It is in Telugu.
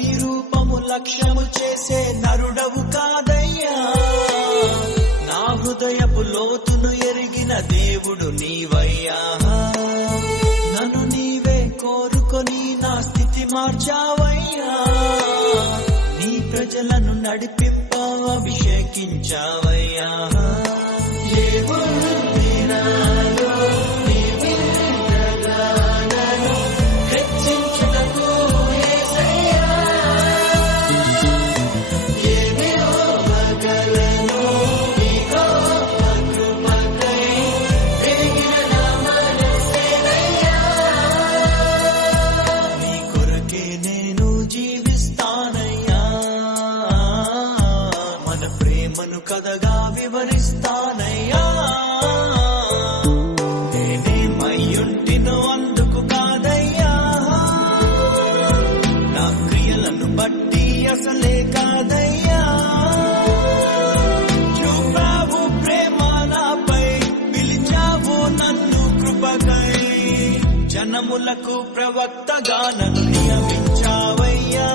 ఈ రూపము లక్ష్యము చేసే నరుడవు కాదయ్యా, నా హృదయపు లోతును ఎరిగిన దేవుడు నీవయ్యా. నన్ను నీవే కోరుకొని నా స్థితి మార్చావయ్యా, నీ ప్రజలను నడిపింప అభిషేకించావయ్యా. ప్రేమను కథగా వివరిస్తానయ్యా, నేనేమయ్యుంటినో అందుకు కాదయ్యా, నా క్రియలను బట్టి అసలే కాదయ్యా. చూపావు ప్రేమ నాపై, పిలిచావు నన్ను కృపకై, జనములకు ప్రవక్తగా నన్ను నియమించావయ్యా.